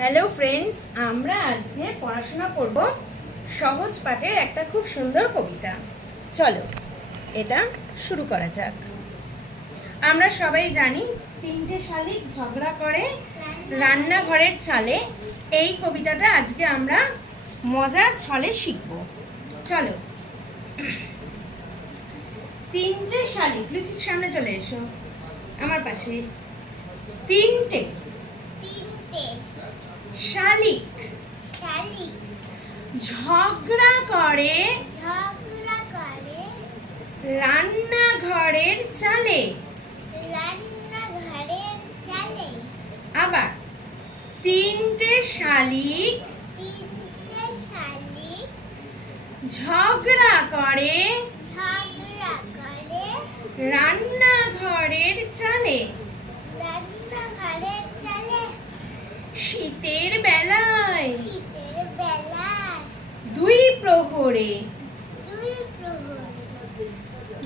Hello friends, আমরা আজকে পড়াশোনা করব সহজ পাঠের একটা খুব সুন্দর কবিতা। চলো এটা শুরু করা যাক। আমরা সবাই জানি তিনটে শালিক ঝগড়া করে রান্নাঘরের চালে। এই কবিতাটা আজকে আমরা মজার ছলে শিখব। চলো, তিনটে শালিক, লুচির সামনে চলে এসো আমার পাশে। তিনটে শালিক ঝগড়া করে রান্নাঘরের চালে। আবার তিনটে শালিক ঝগড়া করে রান্নাঘরের চালে। শীতের বেলায় দুই প্রহরে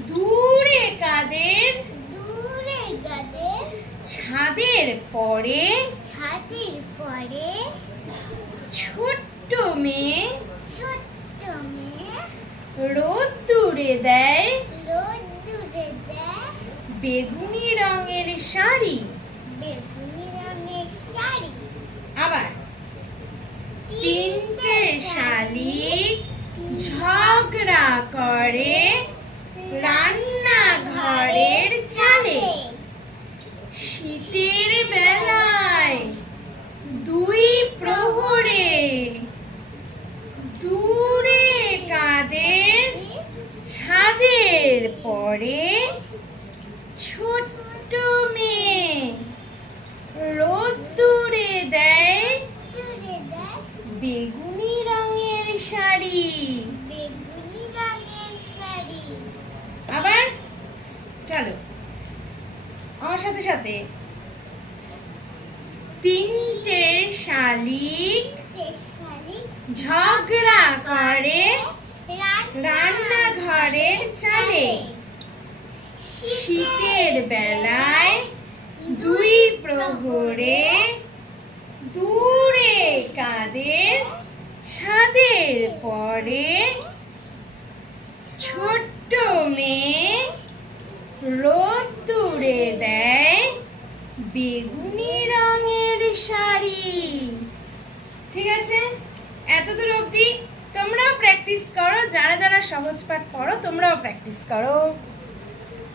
দূরে কাদের ছাদের পরে ছোট্ট মেয়ে রোদ্দুরে দেয় বেগুনি রঙের শাড়ি। আবার তিনটে শালিক ঝগড়া করে রান্নাঘরের চালে। শীতের বেলায় দুই প্রহরে দূরে কাদের ছাদের পরে ছোট্ট মেয়ে রোদ্দুরে দেয় বেগুনি রঙের শাড়ি। আবার চলো আমার সাথে সাথে। তিনটে শালিক ঝগড়া করে রান্নাঘরের চালে। শীতের বেলায় দুই প্রহরে দূরে কাদের ছাদের পরে ছোট্ট মেয়ে রোদ্দুরে দেয় বেগুনি রঙের শাড়ি। ঠিক আছে, এতদূর অবধি তোমরাও প্র্যাকটিস করো। যারা যারা সহজ পাঠ পড়ো তোমরাও প্র্যাকটিস করো।